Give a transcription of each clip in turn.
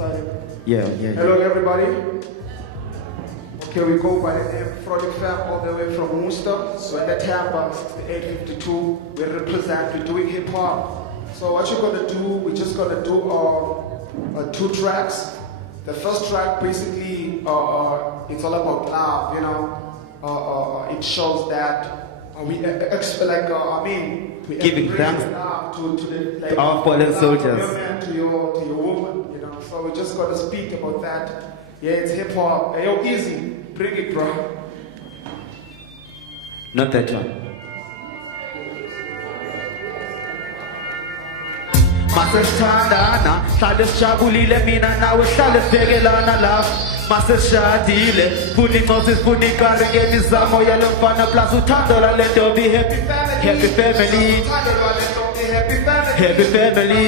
side. Yeah. Hello everybody. Okay, we go by the name Frolic Fam all the way from Worcester. So at the Tampa 6852, we represent, we're doing hip hop. So what you're gonna do, we're just gonna do 2 tracks. The first track basically, it's all about love, you know. It shows that we giving thanks to the our fallen soldiers. Your man to your woman, you know. So we're just gonna speak about that. Yeah, it's hip hop. Hey, yo, easy, bring it, bro. Not that one. Masesithandana hlale sijabulile mina nawe hlale sibhekelana la masesishadile funa inqosi sifuna ikari ngemizamo yalo mfana plus uthando lale ntombi happy family happy family happy family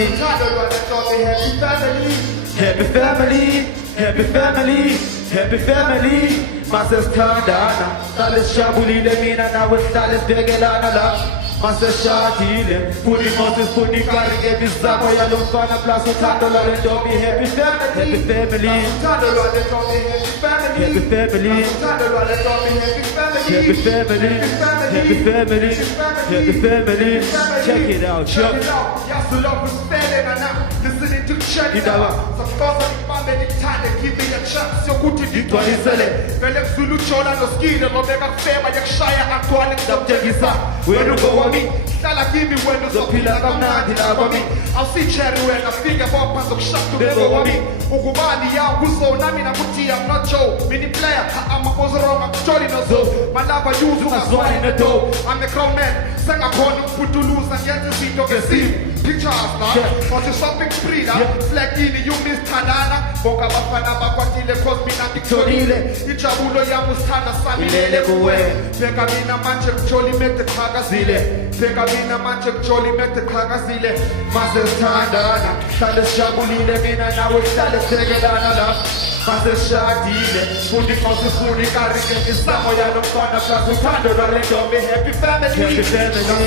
happy family happy family happy family masesithandana hlale sijabulile mina nawe hlale sibhekelana la maseshadile funa inqosi sifuna ikari ngemizamo yalo mfana plus uthando lale ntombi happy family uthando lwale ntombi happy family uthando lwale ntombi happy family happy family happy family check it out yasulokhu sifele nana listening to check it out safikosa ngibambe ngithande give me a chance yokuthi ngigcwalisele vele kuzulu jola noskile lobeka kufema yakushaya agcwale ngizakutshengisa wena ngowami hlala kimi wena uzophila kamnandi nakwami awusicherry wena fika bopha zokushaka ubeko wami ukubali ya kuzona mina kuthi I'm not Joe mini player I'm a wrong I'm jolly no so malava use ungazwani nedo I'm a grown man sengakhona ukuphutuluza ngenza izinto ngesimo pictures la for shopping spree la flag ini you miss thandana bonke abafana bakwatile cause mina ngitholile ijabulo yami usithanda sami lele kuwe bheka mina manje kujoli mede qhakazile bheka mina manje kujoli mede qhakazile masesithandana hlale sijabulile mina nawe hlale sibhekelana la maseshadile funa inqosi sifuna ikari ngemizamo yalo mfana plus uthando lwale ntombi happy family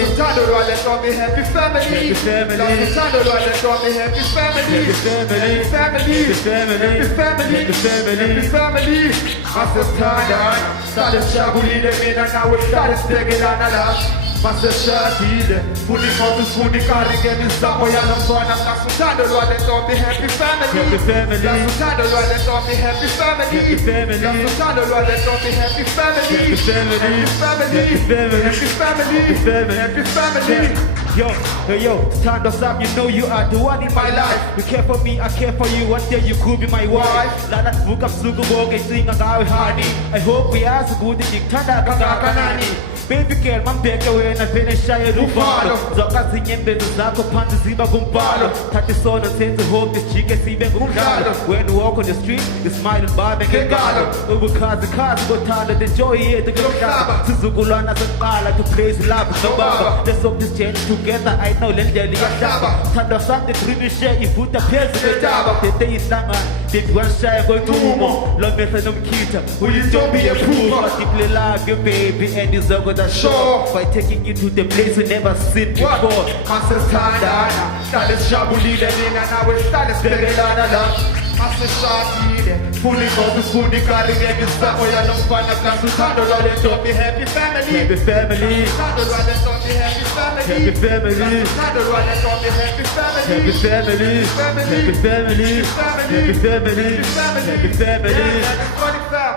uthando lwale ntombi happy family uthando lwale ntombi happy family happy family masesithandana hlale sijabulile mina nawe hlale sibhekelana la maseshadile funa inqosi sifuna ikari ngemizamo yalo mfana plus uthando lwale ntombi happy family uthando lwale ntombi happy family uthando lwale ntombi happy family happy family Yo, stand us up, you know you are the one in my life. You care for me, I care for you, one day you could be my wife. Lana vuka msuku woke sing ngawe honey. I hope we are so good ngikuthanda kangakanani. Baby girl, mambeke wena vele shaye luvalo. Zonke zinyembezi zakho phansi ziba kumbhalo. Thatha isono senze hope sijike sibe ngumdlalo. When you walk on the street, you smile and vibe ngegalo. Ubukhazi kothanda the joy yethu ngomhlaba. Sizukulwana seqala to praise love nobaba. Let's hope this change together. I know le ndlela iyahlaba. Thanda something dream share ivuta phezulu kwetaba. Tete ihlanga, tete wanshaya kwenqumo. Lo mehla nomkhitha, uyintombi yephuma. Deeply love you baby and izoko that show by taking you to the place we never seen before. Masesithandana hlale sijabulile mina nawe hlale sibhekelana la maseshadile funa inqosi sifuna ikari ngemizamo yalo mfana plus uthando lwale ntombi happy family uthando lwale ntombi happy family uthando lwale ntombi happy family Frolic Fam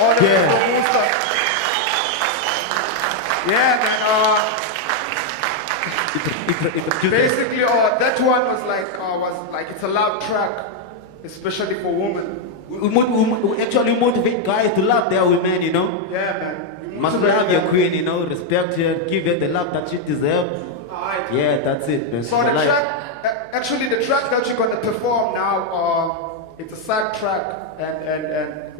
all the way from Worcester. Yeah, man. Basically, that one was like it's a loud track, especially for women. We actually motivate guys to love their women, you know. Yeah, man. Must love your queen, you know. Respect her, give her the love that she deserves. Alright. Yeah, that's it, man. So the track that you're gonna perform now, it's a sad track, and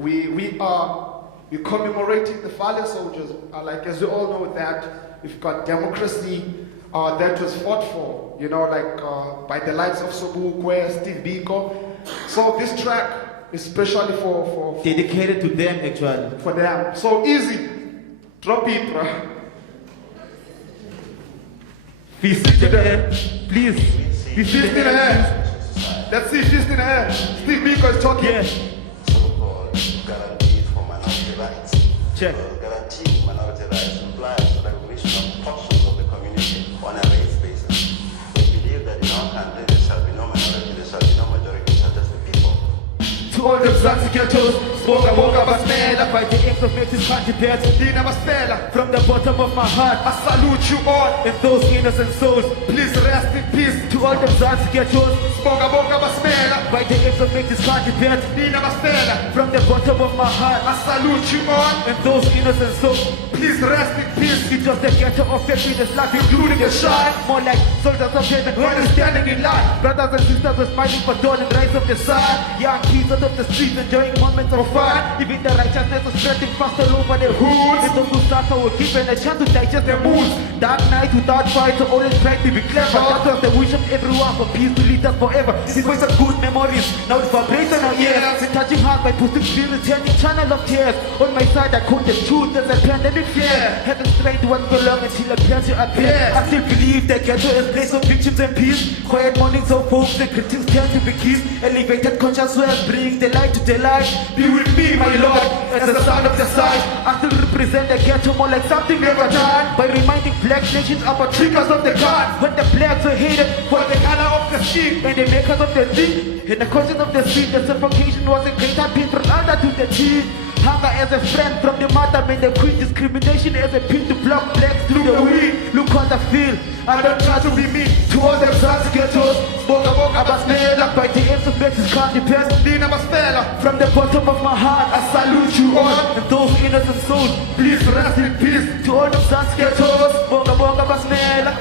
we're commemorating the fallen soldiers. Like as you all know that we've got democracy that was fought for, you know, like by the likes of Sobukwe, Steve Biko. So this track is especially for dedicated to them actually. For them. So easy. Drop it, bro. Please, please. Fist in the hand. Let's see, she's in the air. Steve Biko is talking. Yeah. So-called guarantees for minority rights. Check. Guaranteeing minority rights implies recognition of portions of the community on a race basis. We believe that in our country there shall be no minority, there shall be no majority, there shall just be people. To all the Zanzi ghettos, Boga Basmela, by the ends of native candidates, Dina Basmela, from the bottom of my heart, I salute you all, and those innocent souls, please rest in peace. To all the Zanzi ghettos, Boga Basmela, by the ends of native candidates, Dina Basmela, from the bottom of my heart, I salute you all, and those innocent souls, please rest in peace. It was the ghetto of happiness, life including a shine, more like soldiers of heaven, when they're standing in line. Brothers and sisters were smiling for dawn and rise of the sun. Young kids out of the streets enjoying moments of fun. Even the righteousness was spreading fast all over the hood. And those who suffer were given a chance to digest their moods. Dark night without fight, so always try to be clever. That was the wish of everyone for peace to lead us forever. It was some good memories, now it vibrates on our ears. And touching heart by boosting spirits, turning channel of tears. On my side I quote the truth, there's a pandemic fear. Heaven's strength won't go long until a plan to appear. I still believe that ghetto is place of victims and peace. Quiet mornings of hope, the critics turn to be keys. Elevated consciousness bring the light to the light. Be with me, my Lord, as the son of the side. I still represent the ghetto more like something never done. By reminding black nations about triggers of the gun. When the blacks were hated for the color of the skin, and the makers of the thing, in the conscience of the street, the suffocation was a greater pain from under to the teeth. Hunger as a friend from the mother made the queen. Discrimination as a pin to block blacks through the weed. Look what I feel, I don't try to be mean. To all them Zanzi ghettos, Boga Basmela, by the ends of Mexico County, Dina Basmela. From the bottom of my heart, I salute you all, and those innocent souls, please rest in peace. To all them Zanzi ghettos, Boga Basmela,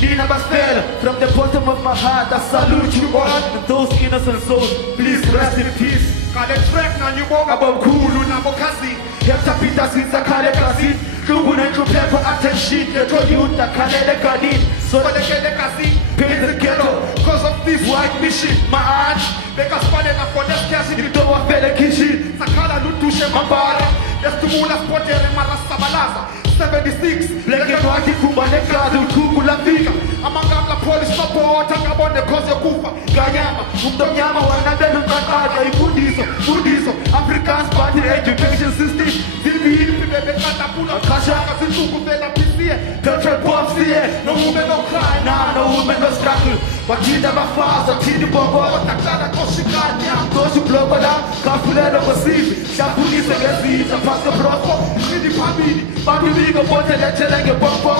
Dina Basmela. From the bottom of my heart, I salute you all, and those innocent souls, please rest in peace. Kale track na nyuboga bamkulu na mokazi Hepta pita sinsa kale kasi Lungu na nchuple for attention Geto yuta kale de gadin So de kele kasi Pay the ghetto Cause of this white mission My aunt Beka spane na fodes kiasi Nitowa fele kishi Sakala lutushe mambara Destumula spotere marasa balaza 76 Black and white kumbane kazi Utuku la vika Amangam la police support Angabone koze kufa Ganyama Umdonyama wanabelu kakada Ibudizo Africa's party education system Zilbi bebe katapula Kashaka zintuku vela pisie Cultural bombs here No women no cry Nah no women no struggle Wakida mafasa Tidi bongo Watakala koshikanya Koshi blokoda Kafuleno kosivi Shapulise gezi Chapasa brofo Nidi pamini Pamiligo Ponte lechelenge bombo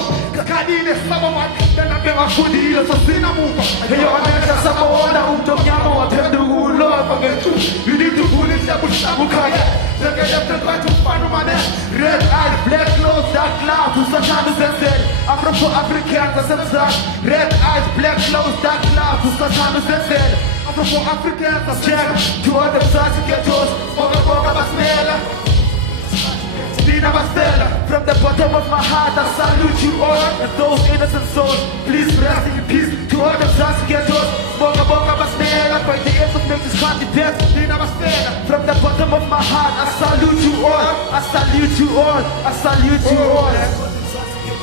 Kadine samawan Dena bema fudile Sosina mufa Heyo aneka samawana Umdonyama Wapendu ulo Pagetu You need to pull it up Red eyes, black clothes, dark clouds, who sometimes said Afro-Africans are some red eyes, black clothes, dark clouds, who sometimes said Afro-Africans are check to all the Zanzi ghettos, Boga Basmela, Dina Basmela. From the bottom of my heart, I salute you all, and those innocent souls, please rest in peace. To all the Zanzi ghettos, Boga Basmela, by the ends of Mexico County, Dina Basmela. From the bottom of my heart, I salute you all, I salute you all, I salute you all.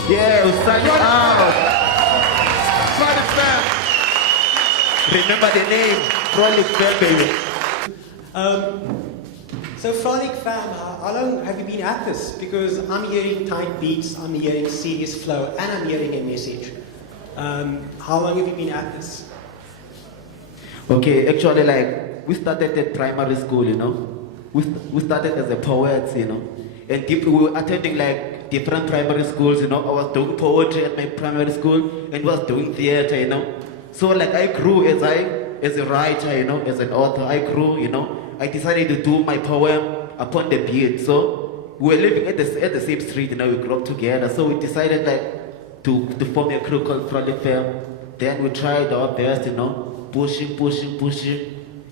Yeah, we'll sign out. Frolic Fam. Remember the name, Frolic Fam, baby. So Frolic Fam, how long have you been at this? Because I'm hearing tight beats, I'm hearing serious flow, and I'm hearing a message. How long have you been at this? Okay, actually, like, we started at primary school, you know. We started as a poets, you know. And we were attending, like, different primary schools, you know. I was doing poetry at my primary school, and was doing theater, you know. So, like, I grew as a writer, you know, as an author. I grew, you know. I decided to do my poem upon the beat. So, we were living at the same street, you know. We grew up together. So, we decided, like, to form a crew called Frolic Fam. Then we tried our best, you know. Pushing,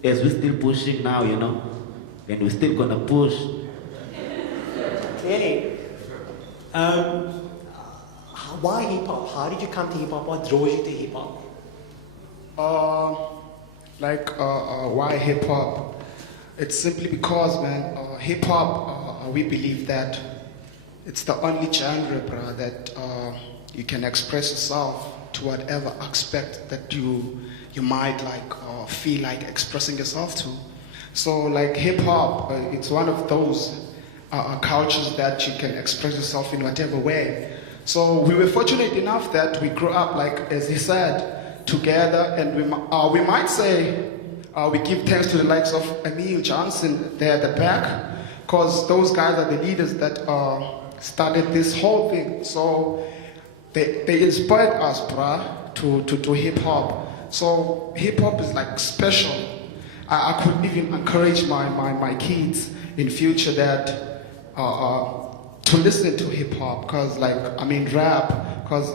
as we're still pushing now, you know, and we're still gonna push. Clearly. Why hip hop? How did you come to hip hop? What draws you to hip hop? Why hip hop? It's simply because, man, hip hop, we believe that it's the only genre, bro, that you can express yourself to whatever aspect that you might like feel like expressing yourself to. So like hip hop, it's one of those cultures that you can express yourself in whatever way. So we were fortunate enough that we grew up, like as he said, together, and we might say we give thanks to the likes of Emil Johnson there at the back, because those guys are the leaders that started this whole thing. So they inspired us, bruh, to do hip hop. So hip hop is like special. I could even encourage my kids in future that to listen to hip hop, because rap, because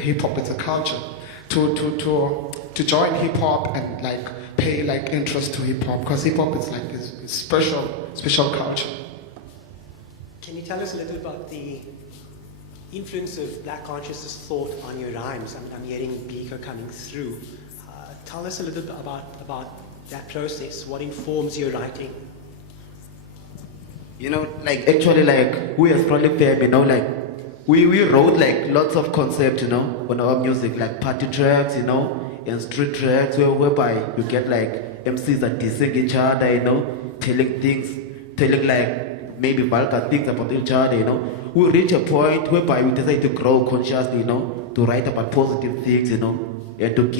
hip hop is a culture. To join hip hop and like pay like interest to hip hop, because hip hop is like this special culture. Can you tell us a little about the influence of Black consciousness thought on your rhymes? I'm hearing Biko coming through. Tell us a little bit about that process. What informs your writing? You know, like actually, like we as Frolic Fam, you know, like we wrote like lots of concepts, you know, on our music, like party tracks, you know, and street tracks, whereby you get like MCs that dissing each other, you know, telling like maybe vulgar things about each other, you know. We reach a point whereby we decide to grow consciously, you know, to write about positive things, you know, and to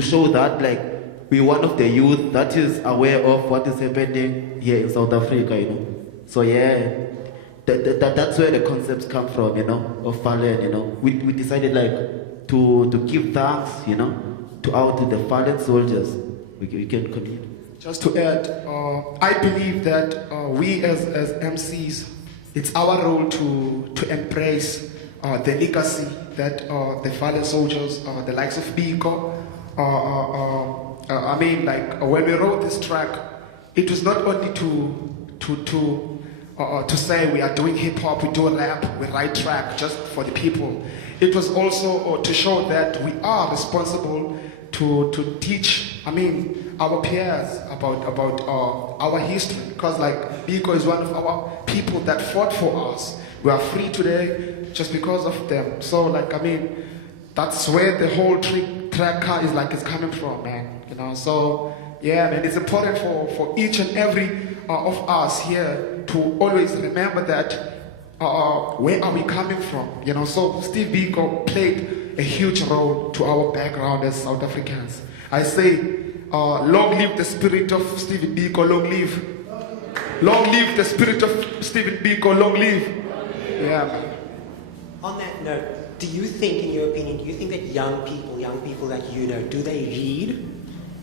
show that like we're one of the youth that is aware of what is happening here in South Africa, you know. So yeah, that's where the concepts come from, you know, of fallen, you know. We decided like to give thanks, you know, to the fallen soldiers. We can continue. Just to add, I believe that we as MCs, it's our role to embrace the legacy that the fallen soldiers, the likes of Biko, when we wrote this track, it was not only to say we are doing hip hop, we do a rap, we write track just for the people. It was also to show that we are responsible to teach, our peers about our history, because like Biko is one of our people that fought for us. We are free today just because of them. So like that's where the whole track is coming from, man. You know, so yeah, man, it's important for each and every of us here to always remember that where are we coming from? You know, so Steve Biko played a huge role to our background as South Africans. I say, long live the spirit of Stephen Biko, long live. Long live the spirit of Stephen Biko, long live. Yeah, man. On that note, do you think, in your opinion, that young people that you know, do they read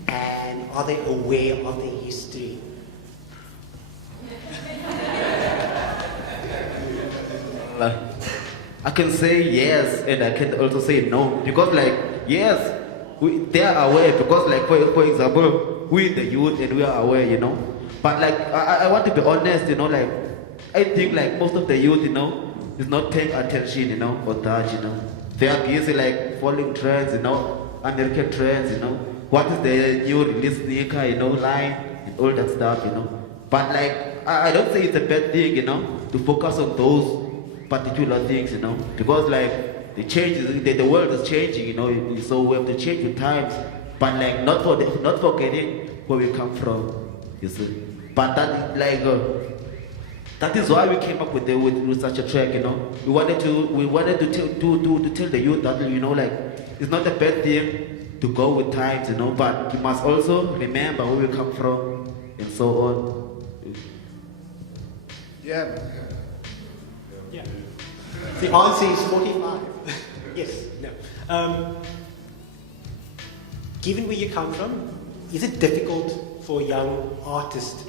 and are they aware of their history? I can say yes, and I can also say no, because like yes, they are aware, because like for example, we the youth and we are aware, you know. But like I want to be honest, you know, like I think like most of the youth, you know, is not paying attention, you know, or that, you know. They are busy like following trends, you know, American trends, you know. What is the new release sneaker, you know, line and all that stuff, you know. But like I don't say it's a bad thing, you know, to focus on those particular things, you know, because like the world is changing, you know, so we have to change with times, but like not forgetting where we come from, you see. But that like that is why we came up with such a track, you know. We wanted to tell the youth that, you know, like it's not a bad thing to go with times, you know, but you must also remember where we come from and so on. Yeah. Yeah. The answer is 45. Yes, no. Given where you come from, is it difficult for a young artist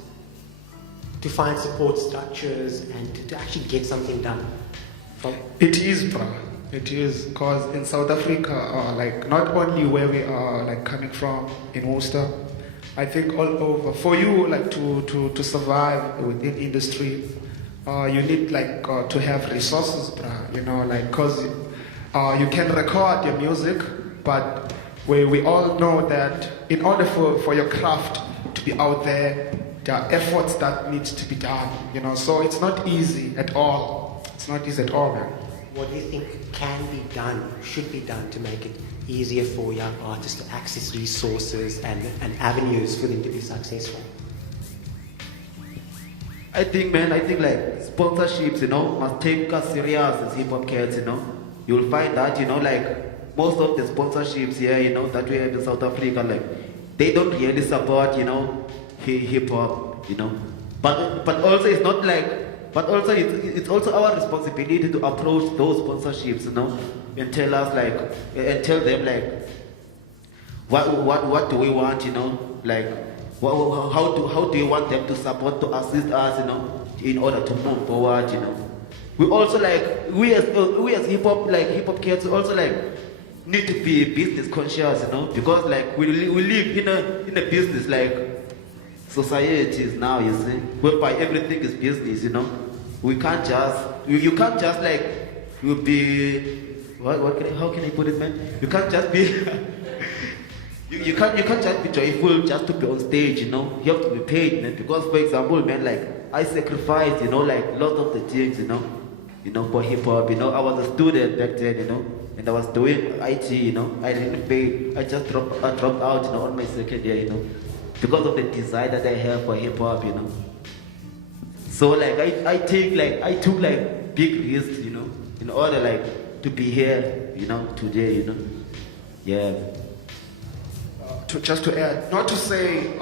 to find support structures and to actually get something done? It is, bro. It is, because in South Africa, like not only where we are like coming from in Worcester, I think all over, for you like to survive within industry, you need like to have resources, bro. You know, like cause you can record your music, but we all know that in order for your craft to be out there are efforts that need to be done. You know, so it's not easy at all. It's not easy at all, man. what do you think can be done, should be done to make it easier for young artists to access resources and avenues for them to be successful? I think like sponsorships, must take us serious as hip hop cats, You'll find that, like most of the sponsorships here, that we have in South Africa, like they don't really support, hip hop, But also it's not like, but also it's also our responsibility to approach those sponsorships, and tell us like, and tell them like, what do we want, like. How do you want them to support, to assist us, in order to move forward, We also like, we as hip hop kids also like need to be business conscious, because like we live in a business like societies now, you see, whereby everything is business, We can't just, you can't just like, you'll be, how can I put it, man? You can't just be. You can't just be joyful just to be on stage, You have to be paid, man. Because, for example, man, like I sacrificed, like lots of the things, for hip hop. I was a student back then, and I was doing IT, I didn't pay. I just dropped out, on my second year, because of the desire that I have for hip hop, So like I took like big risks, in order like to be here, today, Yeah. Just to add, not to say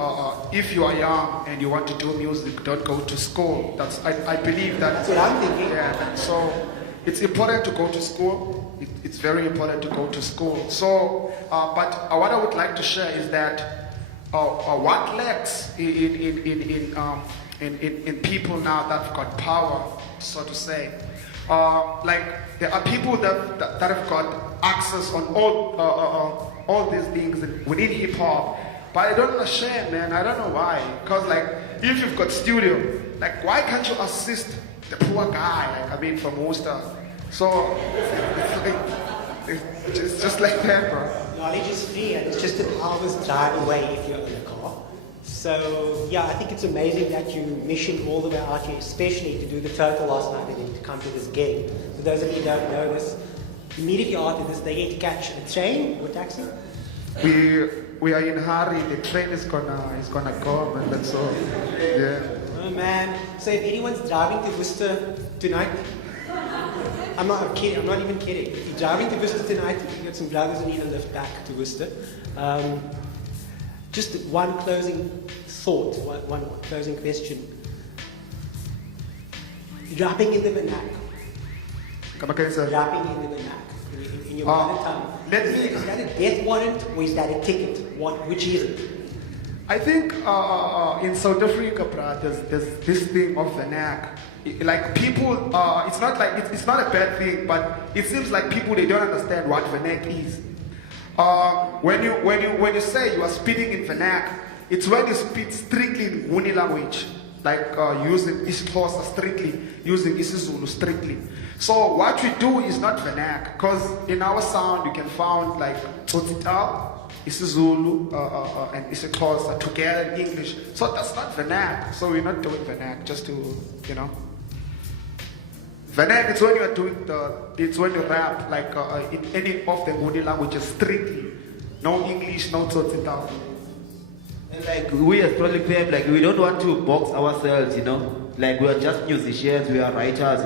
if you are young and you want to do music, don't go to school. I believe that. That's what I'm thinking. Yeah, so it's important to go to school. It's very important to go to school. So, but what I would like to share is that what lacks in people now that've got power, so to say. Like there are people that have got access on all these things within hip hop, but I don't understand, man. I don't know why. Cause like if you've got studio, like why can't you assist the poor guy? Like from Worcester. So it's just like that, bro. Knowledge is free, and it's just an hour's drive away if you're in a car. So yeah, I think it's amazing that you missioned all the way out here, especially to do the total last night and then to come to this gig. For those of you who don't know this, immediately after this, they get to catch a train or taxi. We are in a hurry. The train is gonna come, and that's all. Yeah. Oh man! So if anyone's driving to Worcester tonight, I'm not kidding. I'm not even kidding. If you're driving to Worcester tonight, you've got some brothers who need a lift back to Worcester. Just one closing thought, one closing question. Rapping in the vernac. Rapping in the vernac. In your mother tongue. Is that a death warrant or is that a ticket? Which is it? I think in South Africa, there's this thing of vernac. Like people, it's not like it's not a bad thing, but it seems like people they don't understand what vernac is. When you say you are speaking in vernac, it's when you speak strictly in Nguni language, like using isiXhosa strictly, using isiZulu strictly. So what we do is not vernac, because in our sound you can find like Tsotsitaal, isiZulu and isiXhosa together in English. So that's not vernac. So we're not doing vernac, just to Vernac, it's when you are doing it's when you rap like in any of the Nguni languages strictly. No English, no Tsotsitaal. And like we as Frolic Fam, like we don't want to box ourselves, Like we are just musicians, we are writers,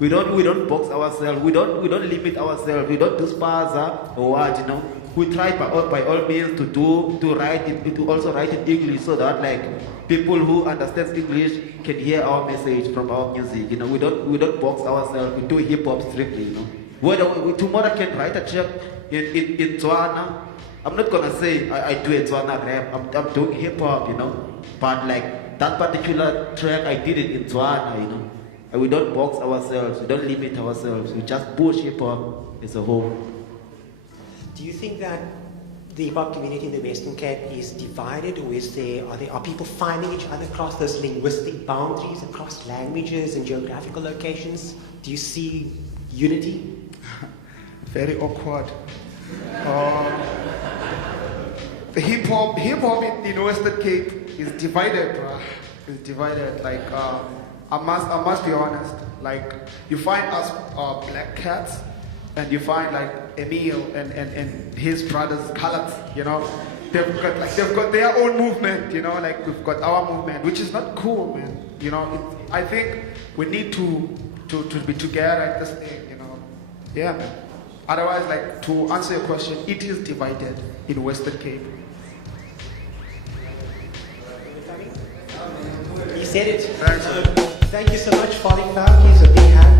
We don't box ourselves, we don't limit ourselves, we don't do spaza or what, We try by all means to write it, to also write in English so that like people who understand English can hear our message from our music. We don't box ourselves. We do hip hop strictly. Whether tomorrow can write a track in Tswana, I'm not gonna say I do a Tswana rap. I'm doing hip hop. But like that particular track, I did it in Tswana. And we don't box ourselves. We don't limit ourselves. We just push hip hop as a whole. Do you think that the hip-hop community in the Western Cape is divided, or are people finding each other across those linguistic boundaries, across languages and geographical locations? Do you see unity? Very awkward. The hip-hop in Western Cape is divided, bro. It's divided. Like I must be honest. Like, you find us black cats, and you find like Emil and his brothers colored. You know, they've got their own movement. You know, like we've got our movement, which is not cool, man. You know, I think we need to be together at this thing. You know, yeah, man. Otherwise, like, to answer your question, it is divided in Western Cape. He said it. Thank you so much, Frolic Fam. Please a big hand.